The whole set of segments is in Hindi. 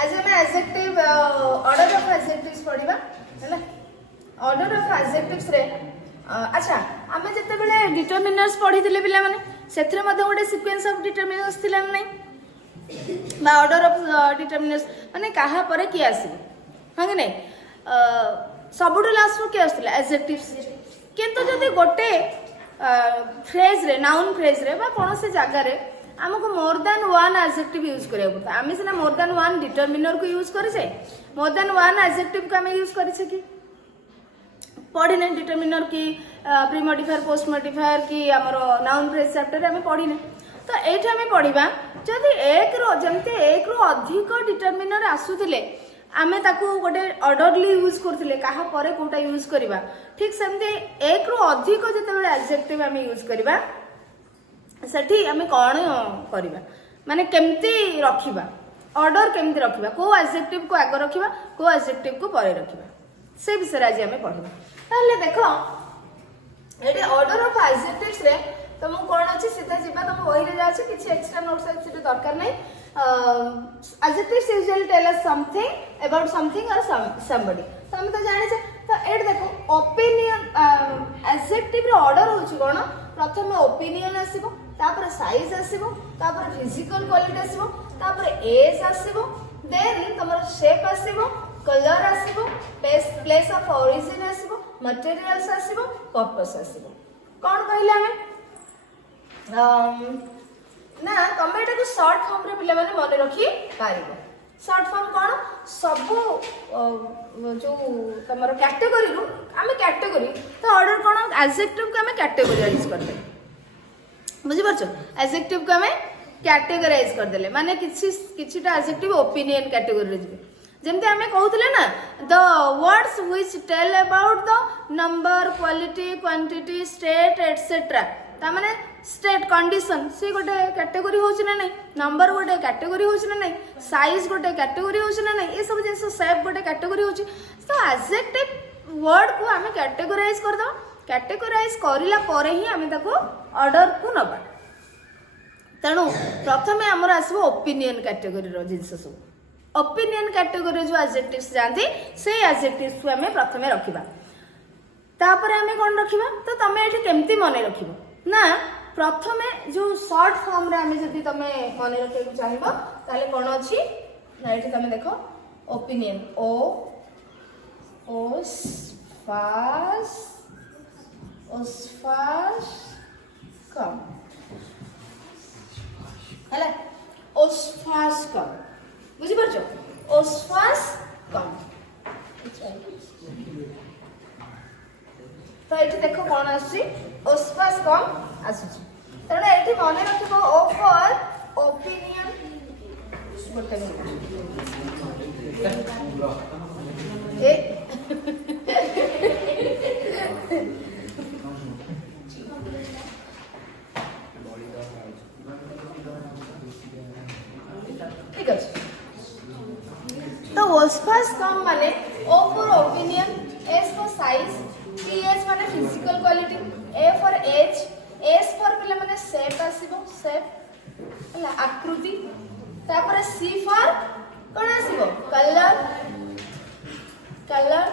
आज हम एडजेक्टिव ऑर्डर ऑफ एडजेक्टिव्स पढ़िबा हैला। ऑर्डर ऑफ एडजेक्टिव्स रे अच्छा आमे जते बेले डिटरमिनर्स पढ़ी थिले पिला माने सेथरे मध्ये गोटे सीक्वेंस ऑफ डिटरमिनर्स थिला नै बा ऑर्डर ऑफ डिटरमिनर्स माने कहा परे की आसी हां कि नै सबुठु लास्ट रो के आस्थिला एडजेक्टिव्स किंतु जदि गोटे फ्रेज रे नाउन फ्रेज रे बा कोन से जगह रे हमको more than one adjective use करिया पड़ता आमे सिना मोर देन वन डिटरमिनर को यूज करिसे मोर देन वन एडजेक्टिव को आमे यूज करिसे कि पढ़िने डिटरमिनर की प्री मॉडिफायर पोस्ट मॉडिफायर की हमरो नाउन फ्रेज चैप्टर रे आमे पढ़िने तो एठी आमे पढ़िबा जदि एक रो जमते एक रो अधिक डिटरमिनर आसुथिले आमे ताकू गोटे ऑर्डरली यूज करथिले कहा परे कोटा यूज करिबा ठीक सेमते एक रो अधिक जते बेले एडजेक्टिव आमे यूज करिबा सेठी आमे कोन करिबा माने केमती रखिबा ऑर्डर केमती रखिबा को एडजेक्टिव को आगे रखिबा को एडजेक्टिव को परे रखिबा से विषय आज आमे पढ़िबा ताले देखो एडी ऑर्डर ऑफ एडजेक्टिव्स रे तुम कोन अछि सीधा जिबा तुम वही रे जाछ किछि एक्स्ट्रा नोट्स अछि दरकार नै adjectives usually tell us something about something or somebody तो हम तो जानि छे तो एड देखो ओपिनियन एडजेक्टिव रे ऑर्डर होछि कोन प्रथम ओपिनियन आसीबो तापर साइज आसीबो तापर फिजिकल क्वालिटी आसीबो तापर एज आसीबो देन तमर शेप आसीबो कलर आसीबो प्लेस ऑफ ओरिजिन आसीबो मटेरियल्स आसीबो पर्पस आसीबो कोन कहले हमें ना तमे एटा को शॉर्ट फॉर्म रे पिले माने मन रखी पारिबो शॉर्ट फॉर्म कोन सब जो तमर कैटेगरी रु हमें कैटेगरी तो ऑर्डर कोन एडजेक्टिव को हमें कैटेगराइज करते बुझी परछ एडजेक्टिव को हमें कैटेगराइज कर देले माने किछिटा एडजेक्टिव ओपिनियन कैटेगरी रे जिवे जेमते हमें कहउतले ना the words which tell about the number quality quantity state etcetera ता माने स्टेट कंडीशन से गोटे कैटेगरी होछि ना नै नंबर गोटे कैटेगरी होछि ना नै साइज गोटे कैटेगरी होछि ना नै ए सब जिंस शेप गोटे कैटेगरी होछि तो एडजेक्टिव वर्ड को हमें कैटेगराइज कर दो कैटेगराइज करिला परे ही हमें ताको ऑर्डर को नबा तेणु प्रथमे हमर आसीबो ओपिनियन कैटेगरी रो जिंस सब ओपिनियन कैटेगरी जो एडजेक्टिव्स जानती से एडजेक्टिव्स को हमें प्रथमे रखिबा तापर हमें कोन रखिबा तो तमे एठी केमती मने रखिबो ना प्रथमे जो शॉर्ट फॉर्म रे हमें जदी तमे मने रखे को चाहिबो ताले कोन अछि ना एठी तमे देखो ओपिनियन ओ ओस्फास कम हला ओस्फास कम बुझी परछो ओस्फास कम तो एठी देखो कोन आछि ओस्फास कम आछि तेणु एठी मने रखिबो ओ फॉर ओपिनियन ए ठीक अछि तो ओस्फास कम माने O for opinion S for size T H माने physical quality A for age S for पिला माने शेप आसीबो शेप हला आकृति तापर सी फॉर कोन आसीबो colour colour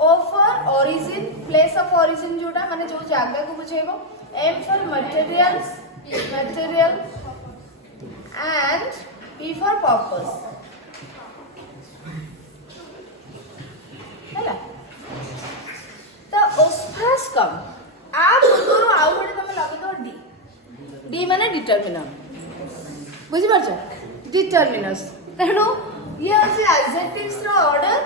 O for origin place of origin जोटा माने जो जगह को बुझेबो M for materials material and P for purpose हला तो ओस्फास कम आप गुरु आउ गोटे तमे लगे दो डी डी माने डिटरमिनर बुझि परछ डिटरमिनर्स तेणु ये अछि एडजेक्टिव्स रो ऑर्डर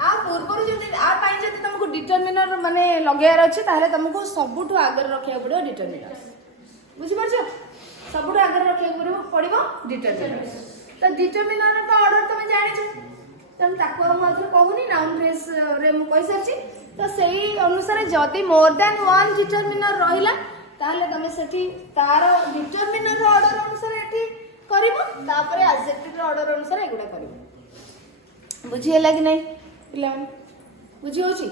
आ पूर्व जदि आ पाई जदि तुमको डिटरमिनर माने लगायार अछि ताले तुमको सबुठु आगर रखिया पड़ो डिटरमिनर्स बुझि परछ सबुठु आगर रखिया पड़ो डिटरमिनर्स तो डिटरमिनर का ऑर्डर तुम जानि छ तम ताको हम आथु कहूनी नाउन फ्रेज रे मु कहि सरछि तो सही अनुसार जदि मोर देन वन डिटरमिनर रहिला ताले तमे सेठी तार डिटरमिनर रो ऑर्डर अनुसार एठी करिवो तापरे एडजेक्टिव रो ऑर्डर अनुसार एगुडा करिवो बुझी होला कि नै पिला बुझी होची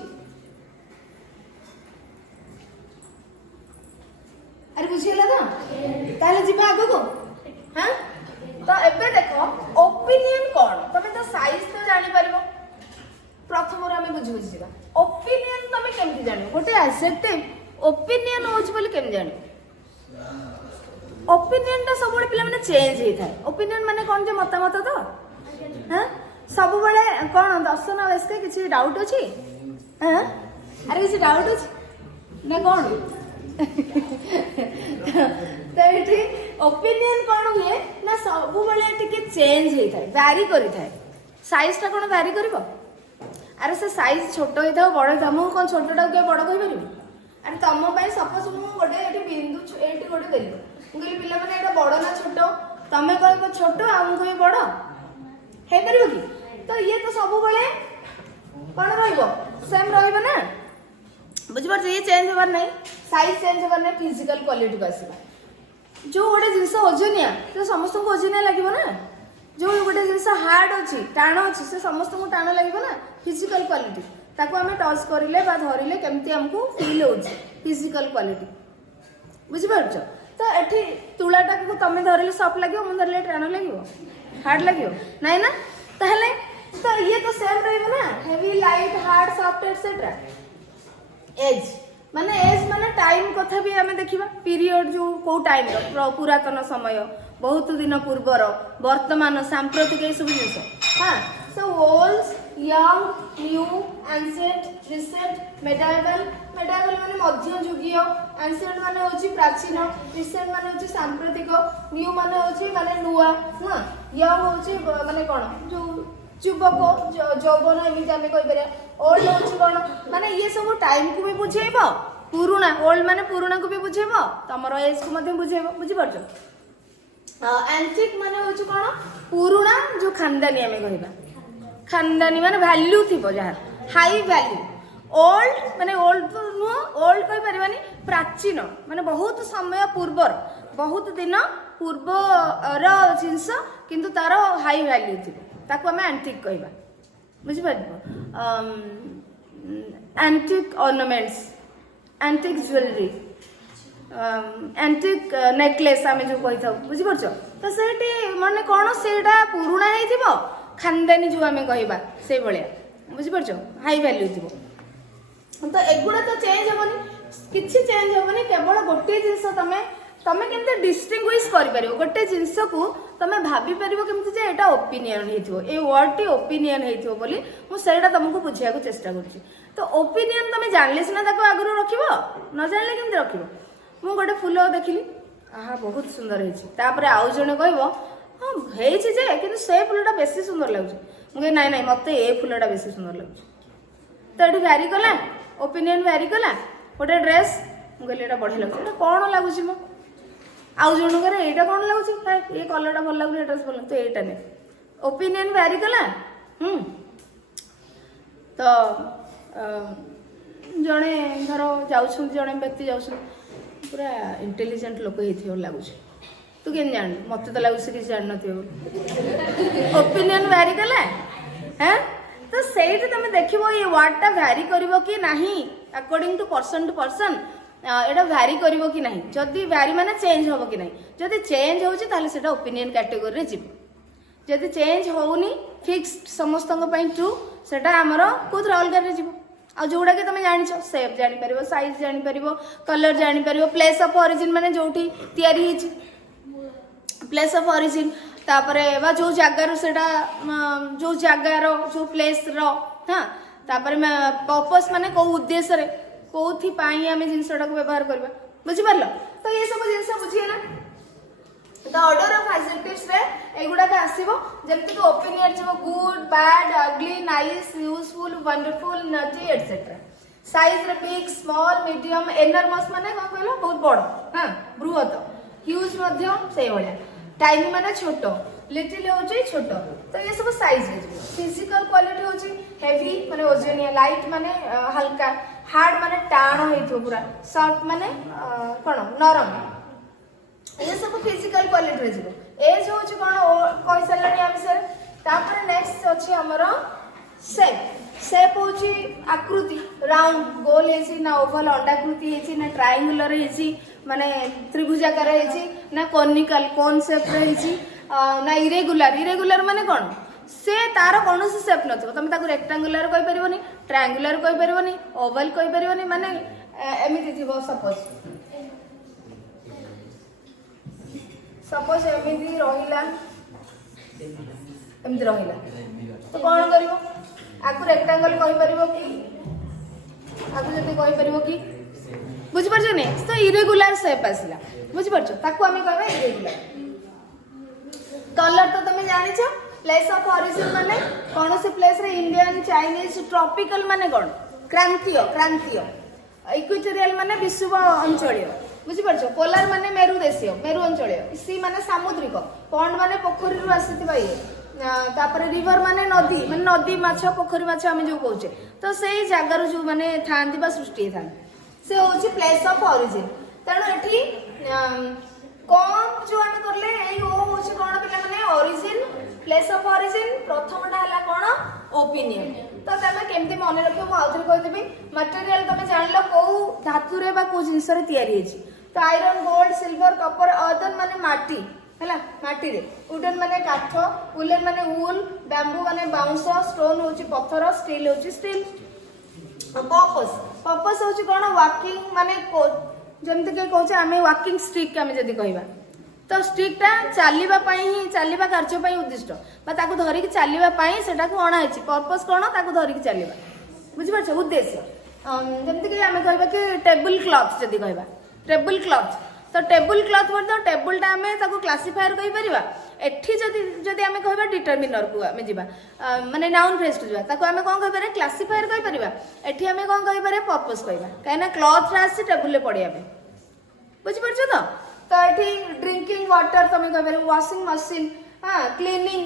अरे बुझी होला तो ताले जिबा आगो को हां तो एबे देखो ओपिनियन कोन तमे तो बुझी बुझी जा ओपिनियन तमे केमती जानो गोटे एडजेक्टिव ओपिनियन होची बोली केम जानो ओपिनियन ता सब पिला माने चेंज हे थाए ओपिनियन माने कोन जे मतामत तो हां सब बळे कोन दर्शन वेस्के किछि डाउट अछि हां अरे किछि डाउट अछि ना कोन तो एठी ओपिनियन कोन हुए ना सब बळे टिके चेंज हे थाए वैरी करि थाए साइज ता कोन वैरी करबो अरे से साइज छोट होई था बड़ होई था मु कोन छोटटा के बड़ कहि परिबी अरे तम पई सपोज मु गोटे एठी बिंदु एठी गोटे देली मुगली पिला माने एटा बड़ ना छोट तमे कहबो छोट आ मु कहि बड़ हे परिबो की तो ये तो सब बळे कोन रहइबो सेम रहइबो ना बुझ पर ये चेंज होबार नहीं साइज चेंज होबार नहीं फिजिकल क्वालिटी को आसीबा जो गोटे जिंस ओजनिया तो समस्त को ओजनिया लागिबो ना जो गोटे जिंस हार्ड अछि टाण अछि से समस्त को टाण लागिबो ना फिजिकल क्वालिटी ताको हमें टच करिले बा धरिले केमती हमको फील होछि फिजिकल क्वालिटी बुझि परछ तो एठी तुलाटा को तमे धरिले सॉफ्ट लागियो मु धरिले टाण लागियो हार्ड लागियो नाही ना ताहले तो ये तो सेम रहइबो ना heavy light hard soft etcetera age माने टाइम कथा भी हमें देखिबा पीरियड जो को टाइम रो पुरातन समय बहुत दिन पूर्वर वर्तमान सांप्रतिक ए सब जिंस हां so old young new ancient recent medieval माने मध्ययुगीय एंशिएंट माने होची प्राचीन रिसेंट माने होची सांप्रतिक न्यू माने होची माने नुवा हां यंग होची माने कोन जो युवक जौवन एमि आमे कहि परिया ओल्ड होची कोन माने ये सब टाइम को भी बुझेबो पुराना ओल्ड माने पुराना को भी बुझेबो तमरो एज को मध्ये बुझेबो बुझि परछो एंटिक माने होची कोन पुराना जो खानदानी आमे कहिबा खानदानी माने वैल्यू थिबो जहार हाई वैल्यू ओल्ड माने ओल्ड नो ओल्ड कहि परिबानी प्राचीन माने बहुत समय पूर्वर बहुत दिन पूर्व रो जिंस किंतु तारो हाई वैल्यू थिबो ताको हमें एंटिक कहबा बुझि परबो antique ornaments antique jewellery antique necklace आमे जो कहि थाउ बुझि परछो तो सेठी माने कोन सेटा पुराना हे थिबो खानदानी जो आमे कहबा से बळिया बुझि परछो हाई वैल्यू थिबो तो एगुडा तो चेंज होबनी किछि चेंज होबनी केवल गोटे जिंस तमे केमते डिस्टिंग्विश करि परिबो गोटे जिंस को तमे भाबी परिबो केमते जे एटा ओपिनियन हेथिबो ए वर्ड टी ओपिनियन हेथिबो बोली मु सेटा तुमको बुझिया को चेष्टा करछि तो ओपिनियन तमे जानले सिना ताको आगरो रखिबो न जानले केमते रखिबो मु गोटे फूल देखिली आहा बहुत सुंदर हेछि तापरे आउ जणे कहबो हां हेछि जे किंतु से फूलटा बेसी सुंदर लागुछि मुगे नाही नाही मते ए फूलटा बेसी सुंदर लागुछि तो एठी वैरी कला ओपिनियन वैरी कला गोटे ड्रेस मुगे एटा बढ़िया लागुछि एटा कोन लागुछि मो आउ जनकर एटा कोन लागुछि ये कलरटा भल लागुनि एटा भल तो एटा ने ओपिनियन वैरी कला तो जणे धर जाउछन जणे व्यक्ति जाउछन पूरा इंटेलिजेंट लोक हेथियो लागुछि तू केन जान मते तो लागुछि कि जान नथियो ओपिनियन वैरी कला हैं तो सेठ तमे देखिबो ये वर्डटा वैरी करिवो कि नाही according to person Etah vary करिवो कि नाही जदी वैरी माने चेंज होबो कि नाही जदी चेंज होउची ताले सेटा ओपिनियन कैटेगरी रे जिवो जदी चेंज होउनी फिक्स्ड समस्तंग पई ट्रू सेटा हमरो कोथरा अलग रे जिवो आ जोडा के तमे जानिछो शेप जानि परिबो साइज जानि परिबो कलर जानि परिबो प्लेस ऑफ ओरिजिन माने जोठी तयारी हिची प्लेस ऑफ ओरिजिन तापरे बा जो जगह रो सेटा जो जगह रो जो प्लेस रो हां तापरे पर्पस माने को उद्देश्य रे कोथि पाई आमे जिंसटा को व्यवहार करबा बुझि परलो तो ये सब जिंस बुझिए ना तो ऑर्डर ऑफ एडजेक्टिव्स रे एगुडा का आसीबो जेमति को ओपिनियन जो गुड बैड अगली नाइस यूजफुल वंडरफुल नटी एटसेट्रा साइज रे बिग स्मॉल मीडियम एनर्मस माने का कहलो बहुत बड़ हां बृहत ह्यूज मध्य से होया टाइनी माने छोटो लिटिल होची छोटो तो ये सब साइज रे फिजिकल क्वालिटी होची हेवी माने ओजनिया लाइट माने हल्का हार्ड माने टाण हेथो पूरा सॉफ्ट माने कोन नरम ये सब फिजिकल क्वालिटी रे जिवो एज होची कोन कहि सल्लानी हम सर तापर नेक्स्ट अछि हमरो शेप होची आकृति राउंड गोल हेची ना ओवल अंडाकृति हेची ना ट्रायंगुलर हेची माने त्रिभुजाकार हेची ना कोनिकल कोन शेप रे हेची ना इरेगुलर माने कोन से तार कौन सेप न तुम ताको रेक्टांगुलर कहि परिबोनी, ट्रायंगुलर कहि परिबोनी, ओवल कहि परिबोनी, माने एमिति थिबो। सपोज एमिति रहिला, एमिति रहिला तो कौन करिवो? आकु रेक्टांगल कहि परिबो कि आकु जति कहि परिबो कि बुझि परछ ने? तो इरेगुलर शेप आसिला, बुझि परछ? ताकू आमे कहबे इरेगुलर। कलर तो तुम जानिछ, प्लेस ऑफ ओरिजिन माने कौन से प्लेस रे? इंडियन, चाइनीज, ट्रॉपिकल माने कौन? क्रांतीय, क्रांतीय। इक्वेटोरियल माने विषुव अंचलीय, बुझि परछ? पोलार माने मेरु देशीय, मेरु अंचलीय। सी माने सामुद्रिक, पॉन्ड माने पोखरी रु आसीथिबा ये, तापर रिवर माने नदी, माने नदी माछ, पोखरी माछ आमे जो कहूचे, तो सेही जागार जो माने थांती बा सृष्टि थान, से होची प्लेस ऑफ ओरिजिन। तेणु एठी कौन जो आमे करले एई ओ होची कोन पिला माने ओरिजिन, प्लेस ऑफ ओरिजिन। प्रथमटा हला कोन? ओपिनियन। तो तमे केमती मन रखियो मु आउथरे कहि देबी। मटेरियल तमे जानलो को धातु रे बा को जिंस रे तयारी हेची, तो iron, gold, silver, copper, earthen माने माटी हैला, माटी रे। वुडन माने काठ, वुलन माने वूल, बैम्बू माने बाउंस, स्टोन होची पत्थर, स्टील होची स्टील। पर्पस, पर्पस होची कोन? वॉकिंग माने को जमते के कहचे आमे वॉकिंग स्टिक आमे जदी कहबा, तो स्टिकटा चालिबा पई ही, चालिबा कार्य पई उद्दिष्ट बा ताकू धरि कि चालिबा पई सेटा को अणा हेछि। पर्पस कोन? ताकू धरि कि चालिबा, बुझि परछ? उद्देश्य। जमते कि आमे कहबा कि टेबल क्लॉथ जदी कहबा, टेबल क्लॉथ, तो टेबल क्लॉथ पर तो टेबलटा आमे ताकू क्लासिफायर कहि परिबा। एठी जदी आमे कहबा डिटरमिनर को आमे जिबा, माने नाउन फ्रेज को जिबा, ताकू आमे कोन कहि पारे? क्लासिफायर कहि परिबा। एठी आमे कोन कहि पारे? पर्पस कहबा, काइना क्लॉथ रासी टेबल ले पडिया पे, बुझि परछ तो? तो एठी ड्रिंकिंग वाटर तमे कहि पारे, वॉशिंग मशीन, हां, क्लीनिंग,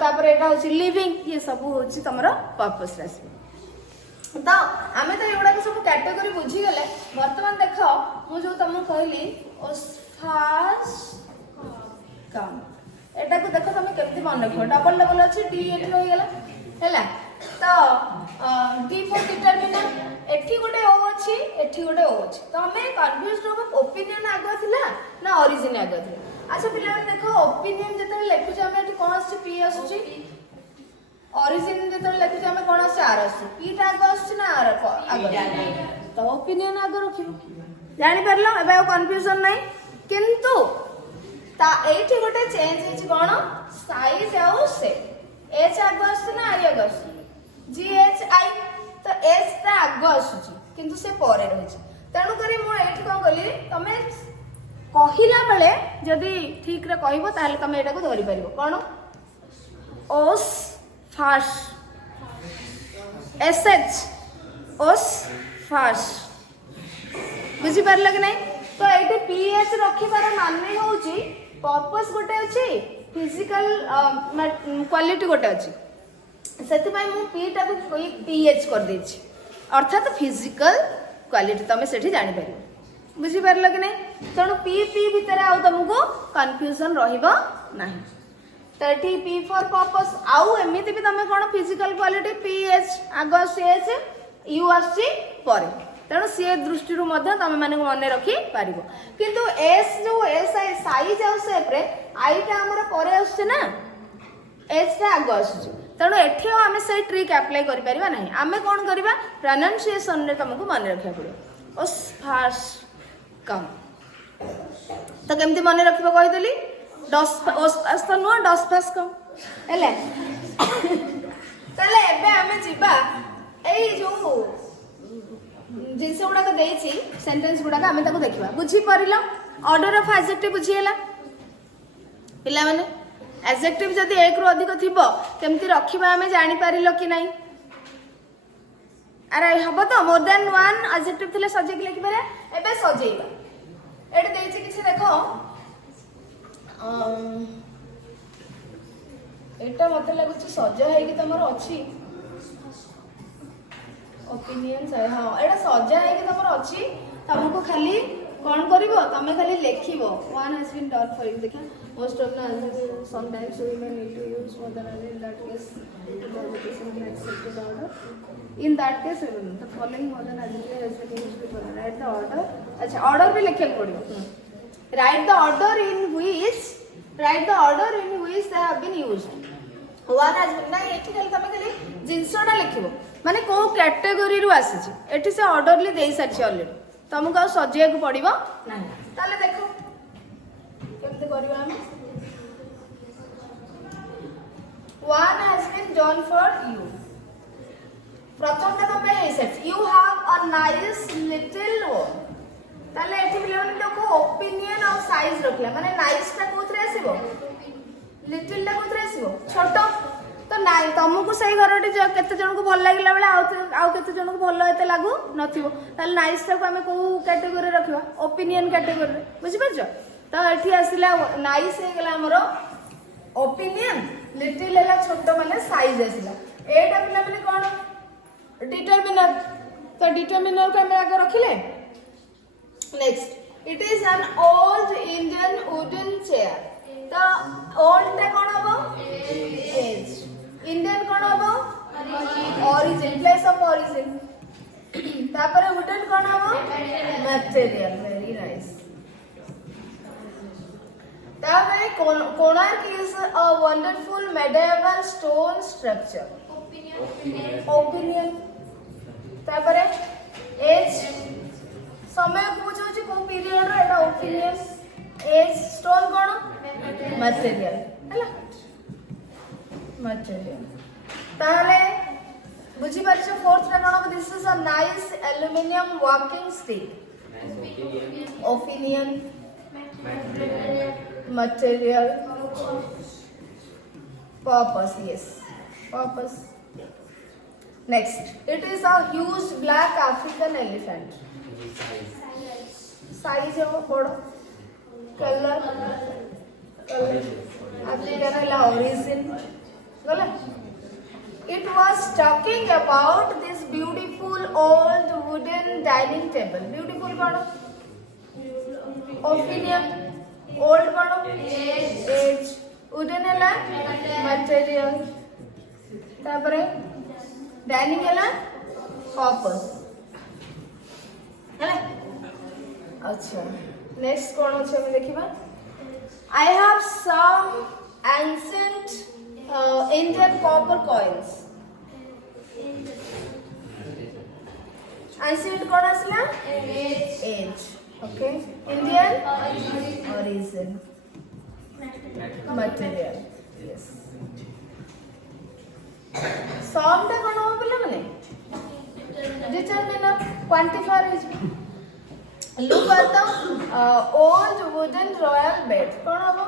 तापर एटा होची लिविंग, ये सब होची तमरो पर्पस रासी। तो आमे तो एगुडा को सब कैटेगरी बुझी गले। वर्तमान देखो मु जो तुमको कहली फास्ट कम, एटा को देखो तमे केमती मन रखियो। डबल डबल अछि, डी एठी होई गेला हैला। तो डी फॉर डिटरमिनर, एठी गोटे ओ अछि, एठी गोटे ओ अछि, तो हमें कन्फ्यूज हो ओपिनियन आगो थिला ना ओरिजिन आगो थिला। अच्छा पिला देखो ओपिनियन जते लेखु जे हमें एठी कोन अछि? पी आसुची। ओरिजिन जते लेखु जे हमें कोन अछि? आर अछि। पी टा आगो अछि ना आर आगो? तो ओपिनियन आगो रखियो। जानि परलो? एबे कन्फ्यूजन नै, किंतु ता एठी गोटे चेंज हिच कोन? साइज आउ शेप। एच आगो अछि ना आर आगो अछि? जी एच आई, तो एच ता आगो आसुची किंतु से परे रहिछि। तेणु करी मु एठी कोन कली, तमे कहिला बेले जदी ठीक रे कहबो ताले तमे एटा को धरि परिबो। कोन? ओस फास्ट, एस एच ओस फास्ट, बुझी परलो कि नै? तो एठी पीएच रखिबार माने होउची पर्पस गोटे अछि, फिजिकल क्वालिटी गोटे अछि, सेति मु पी टा को पीएच कर देछि, अर्थात फिजिकल क्वालिटी तमे सेठी जानि परिबो। बुझी परलो कि नै? तेणु पी पी भितर आउ तुमको कन्फ्यूजन रहिबो नाही। तो एठी पी फॉर पर्पस, आउ एमिति भी तमे कोन फिजिकल क्वालिटी पीएच आगो सीएच यू आसी परे, तेणु सी दृष्टि रु मध्य तमे माने मन रखि पारिबो। किंतु एस जो एस आई साइज आउ शेप रे आई टा हमर परे आछे ना, एच टा आगो आछे, तेणु एठी आमे से ट्रिक अप्लाई करि परिबा नाही। आमे कोन करिबा? प्रोनाउंसिएशन रे तुमको मन रखिया पड़ो। ओस फास्ट कम, तो केमती मन रखिबो कहि देली? डस ओस फास्ट नो, डस फास्ट कम हेले। ताले एबे आमे जिबा एई जो जिनसे गुडा को देछि सेंटेंस गुडा का आमे ताको देखिबा। बुझी परिलो? ऑर्डर ऑफ एडजेक्टिव बुझी हैला पिला माने? एडजेक्टिव जदी एक रु अधिक थिबो केमती रखिबा आमे जानि पारिलो कि नाही? अरे हबो तो मोर देन वन एडजेक्टिव थिले सजे के लिखि पारे। एबे सजेइबा एटे देछि किछि देखो, एटा मते लागुछि सजा है कि तमरो अछि ओपिनियंस है। हां एटा सजा है कि तमरो अछि, तुमको खाली कोन करिवो? तमे खाली लेखिवो one has been done for you. देखा most of the sometimes we may need to use more than in that case the is accepted order. In that case the following more than adjective has been used before. Right the order, अच्छा ऑर्डर भी लिखे पड़ियो। Right the order in which, right the order in which they have been used. One has been ना एठी खाली तमे खाली जिंसटा लिखिबो माने को कैटेगरी रु आसीची एठी से ऑर्डरली देई सारछि ऑलरेडी तुमको आ सजिया को पड़िबो नाही ताले देखो केमते करबा हम one has been done for you प्रथम ता तमे हे सेट you have a nice little home ताले एठी बिले माने देखो ओपिनियन और साइज रखला माने नाइस ता कोथरे आसीबो लिटिल टा कोथरे आसीबो छोटो तो नाइ तुमको सही घरटी केते जन को भल लागिला बेले आउ केते जन को भल एते लागू नथिबो ताले नाइस टा को हमें को कैटेगरी रखवा ओपिनियन कैटेगरी बुझि परछो तो एठी आसीला नाइस हे गेला हमरो ओपिनियन लिटिल हैला छोटो माने साइज आसीला एटा बिले माने कोन डिटरमिनर तो डिटरमिनर को हमें आगे रखिले next it is an old Indian wooden chair तो ओल्ड टा कोन हबो एज इंडियन कोन हबो ओरिजिन प्लेस ऑफ ओरिजिन तापर वुडन कोन हबो मटेरियल वेरी नाइस तापर Konark is a wonderful medieval stone structure opinion तापर एज समय पूछो को पीरियड रो एटा ओपिनियन एज स्टोन कोन मटेरियल हैला मटेरियल ताले बुझी परछो फोर्थ रे कोन this is a nice aluminium walking stick opinion material purpose yes purpose next it is a huge black African elephant size है वो बड़ो कलर अफ्रीकन है ओरिजिन गला it was talking about this beautiful old wooden dining table beautiful बड़ो opinion old बड़ो age wooden है material तापरे dining है purpose है अच्छा नेक्स्ट कौन अच्छे हमें देखिबा I have some ancient Indian copper coins ancient कौन आसला age okay Indian origin material yes some टा कौन हो बोले माने determiner quantifier is look at the old wooden royal bed कौन हबो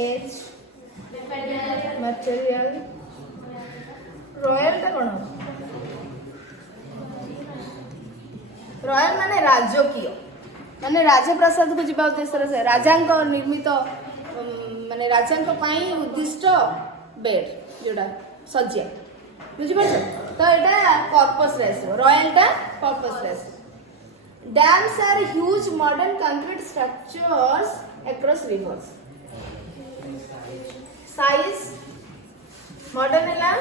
age material royal ता कौन रॉयल माने राजकीय माने राजप्रासाद को जीवा उद्देश्य से राजांक निर्मित माने राजांक पई उद्दिष्ट बेड जोडा सज्जा बुझि परछ तो एटा पर्पस रे आसो रॉयल टा पर्पस रे आसो Dams are huge modern concrete structures across rivers. Size modern है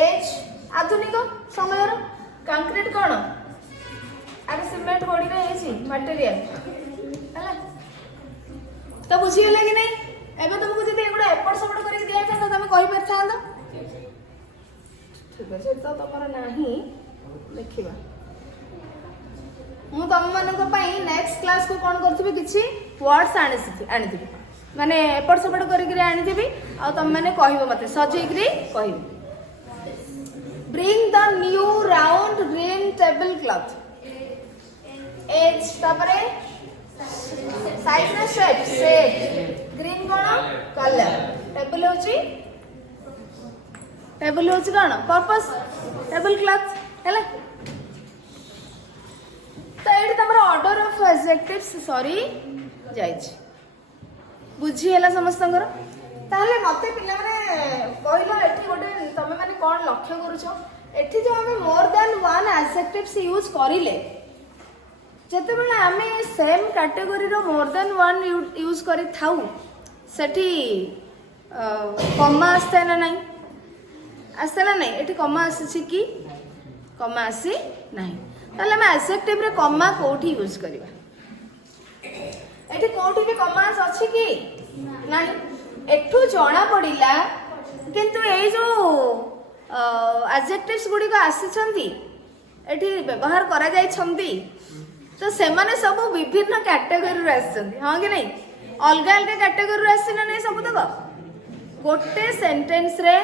age आधुनिक समय रो concrete कौन आगे सीमेंट बॉडी रे है सी मटेरियल हैला तो बुझी गेले कि नहीं एबे तुमको जदि एगुडा एपट सपट करके दिया था तमे कहि परथांदा ठीक है तो तमरा नाही देखिबा मु तुम मानक नेक्स्ट क्लास को कौन करथिबे किछि वर्ड्स आनी माने एपट सपट करिक आनी आ तुम मैंने कहबो मते सजेकरी कहबो bring the new round green table cloth age तापरे साइज ना शेप ग्रीन कोन कलर टेबल होची कोन पर्पस टेबल क्लॉथ हैला तो ये तुम ऑर्डर ऑफ एडजेक्टिव्स सॉरी जाइछ बुझी हैला समस्तंगर ताहले मते पिला माने कहलो एठी गोटे तमे माने कोन लक्ष्य करूछो एठी जो हमें more than one adjectives use करिले जते बेला हमें सेम कैटेगरी रो मोर देन वन यूज करी थाउ सेठी कमा आस्ते ना नहीं आस्ते ना नहीं एठी कमा आसी कि कमा आसी नहीं ताले हम एडजेक्टिव रे कमा कोठी यूज करबा एठी कोठी भी कमा अछि कि नहीं एठू जना पड़िला किंतु ए जो एडजेक्टिव्स गुडी को आसी एठी व्यवहार करा जाई छंती तो सेमाने सब विभिन्न कैटेगरी आसी हाँ कि नहीं अलग अलग कैटेगरी आसी ना नहीं सब तक गोटे सेंटेंस रे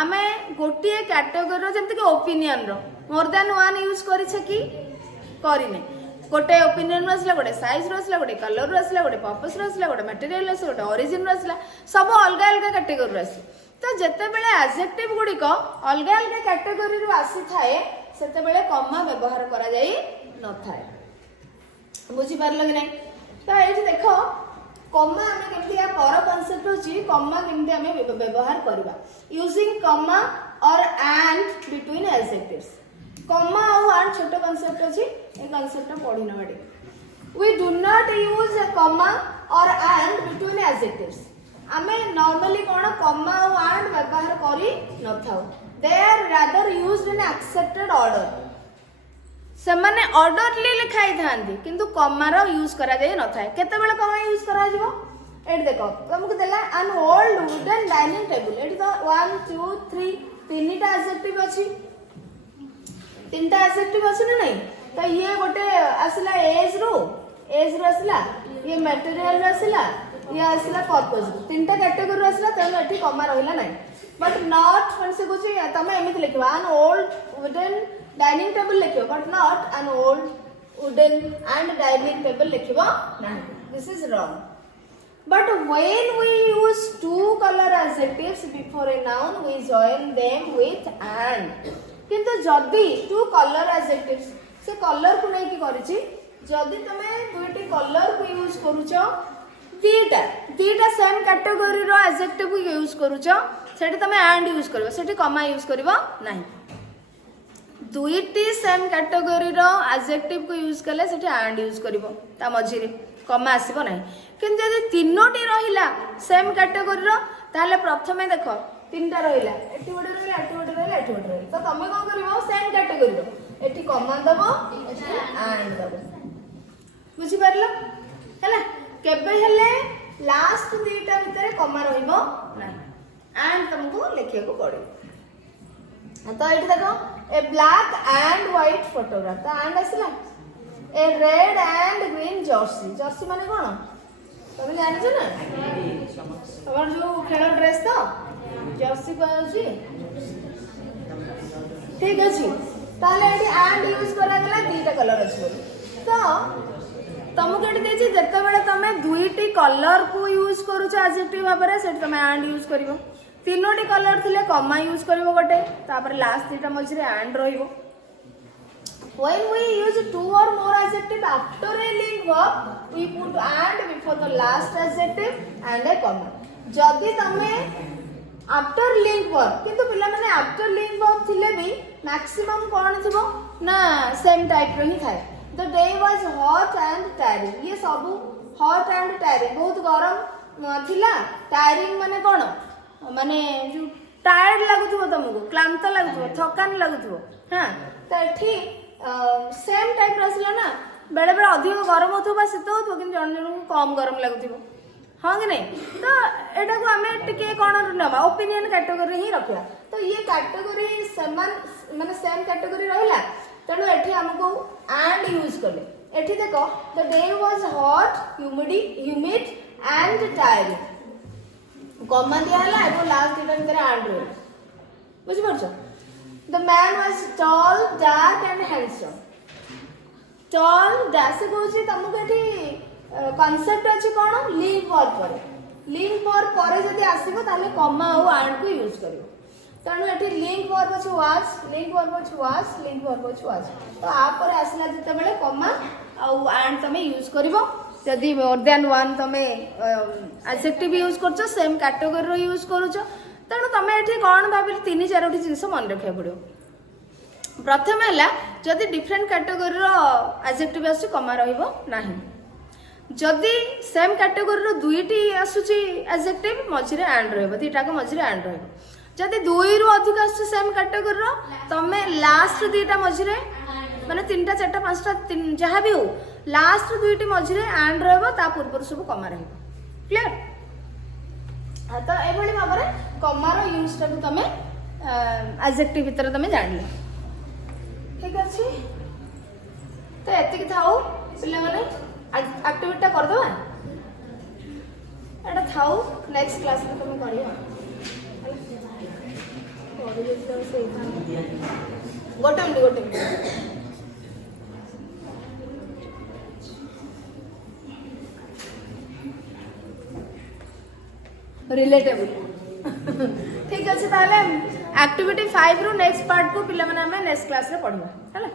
आमे गोटे कैटेगरी जमती कि ओपिनियन रो मोर देन वन यूज करिछे कि करिने गोटे ओपिनियन रसला गोटे साइज रसला गोटे कलर रसला गोटे पर्पस रसला गोटे मटेरियल रसला गोटे ओरिजिन रसला सब अलग अलग कैटेगरी रस तो जेते बेले एडजेक्टिव गुडी को अलग अलग कैटेगरी रो आसी थाए सेते बेले कॉमा व्यवहार करा जाई न थाए बुझी पारलो कि नहीं तो एठी देखो कॉमा हमें केमती या पर कांसेप्ट होची कॉमा केमती हमें व्यवहार करबा using comma or and between adjectives comma or and छोटो कांसेप्ट होची ए कांसेप्ट पढी न बाटे we do not use a comma or and between adjectives हमें नॉर्मली कोन कॉमा और एंड व्यवहार करी न though they are rather used in accepted order सेमाने ऑर्डरली लिखाई थांती किंतु कॉमा रो यूज करा जाय न थाए केते बेले कॉमा यूज करा जीवो एट देखो तुमको देला an old wooden dining table एट तो 1 2 3 तीनटा एडजेक्टिव अछि तीनटा एडजेक्टिव अछि ना नहीं तो ये गोटे आसला एज रो आसला ये मटेरियल रो आसला ये आसला पर्पस तीनटा कैटेगरी आसला तने एठी कॉमा रहिला नहीं बट नॉट वन से कुछ तमे एमिति लिखबा an old wooden dining table लिखियो but not an old wooden and dining table लिखिबो नहीं this is wrong but when we use two color adjectives before a noun we join them with and किंतु जदि टू कलर एडजेक्टिव्स से कलर को नहीं की करिछि जदि तमे दुईटी कलर को यूज करूछो दीटा सेम कैटेगरी रो एडजेक्टिव को यूज करूछो सेठी तमे एंड यूज करबो सेठी कॉमा यूज करबो नहीं दुईटी सेम कैटेगरी रो एडजेक्टिव को यूज करले सेठी एंड यूज करबो ता मझिरे कॉमा आसीबो नहीं किंतु यदि तीनोटी रहिला सेम कैटेगरी रो ताले प्रथमे देखो तीनटा रहिला एठी गोटे रहिला एठी गोटे रहिला एठी गोटे रहिला तो तमे कोन करबो सेम कैटेगरी रो एठी कॉमा दबो एठी एंड दबो बुझी परलो हैला केबे हेले लास्ट दीटा भितरे कॉमा रहिबो नाही एंड तुमको लिखिया को पड़े तो एठी देखो ए ब्लैक एंड व्हाइट फोटोग्राफ तो एंड आसला ए रेड एंड ग्रीन जर्सी माने कोन तमे जानि छ ना तमर जो खेल ड्रेस तो जर्सी कहउची ठीक अछि ताले एटी एंड यूज करा गेला दीटा कलर अछि तो तमको एटी देछि जत्ते बेले तमे दुईटी कलर को यूज करूछ एडजेक्टिव भाबरे सेट तमे एंड यूज करिवो तीनोटी कलर थिले कॉमा यूज करिवो गोटे तापर लास्ट दीटा मझरे एंड रहिवो when we use two or more adjective after a link verb we put and before the last adjective and a comma जदि तमे आफ्टर लिंक वर्ब किंतु पिला माने आफ्टर लिंक वर्ब थिले भी मैक्सिमम कोन थिबो ना सेम टाइप रो ही थाए the day was hot and tiring ये सब हॉट एंड टायरिंग बहुत गरम थिला टायरिंग माने कोन माने जो टायर्ड लागुथबो तमको क्लांत लागुथबो थकान लागुथबो हां त एठी सेम टाइप रसला ना बेले बेले अधिक गरम होथबा शीत होथबो किंतु जन जन को कम गरम लागुथबो हाँ कि नहीं तो एटा को आमे टिके कोन नबा ओपिनियन कैटेगरी ही रखिया तो ये कैटेगरी समान माने सेम कैटेगरी रहला तणो एठी हमको एंड यूज करले एठी देखो the day was hot humid and tiring comma दिया हला एगो लास्ट दिटा भीतर एंड रो बुझि परछो the man was tall dark and handsome tall डास कोची तमको एठी कांसेप्ट अछि कोन लिंक वर्ब पर जदि आसीबो ताले कॉमा और एंड को यूज करियो तणो एठी लिंक वर्ब अछि वाज तो आ पर आसला जते बेले कॉमा और एंड तमे यूज करिवो जदि मोर देन वन तमे एडजेक्टिव यूज करछो सेम कैटेगरी रो यूज करूछो तणो तमे एठी कोन भाबिल 3-4टी जिंस मन रखिया पड़ियो प्रथम हला जदि डिफरेंट कैटेगरी रो एडजेक्टिव आसी कॉमा रहिबो नाही जदि सेम कैटेगरी रो दुईटी आसुची एडजेक्टिव मझिरे एंड रहबो दीटा को मझिरे एंड रहबो जदि दुई रु अधिक आसु सेम कैटेगरी रो तमे लास्ट दीटा मझिरे माने 3टा 4टा 5टा जहा भी हो लास्ट दुईटी मझिरे एंड रहबो ता पूर्व सब कमा रहबो क्लियर तो एभली भाव में कमार यूज टाक तुम एडजेक्टिव भितर तुम जान ठीक अच्छे तो एतिक थाऊ पिले माने एक्टिविटी करदे एटा थाऊ नेक्स्ट क्लास में तुम करियो गोटे मिनट रिलेटेबल ठीक अच्छे ताले एक्टिविटी 5 रु नेक्स्ट पार्ट को पिला माने हमें नेक्स्ट क्लास रे पढ़वा हैला।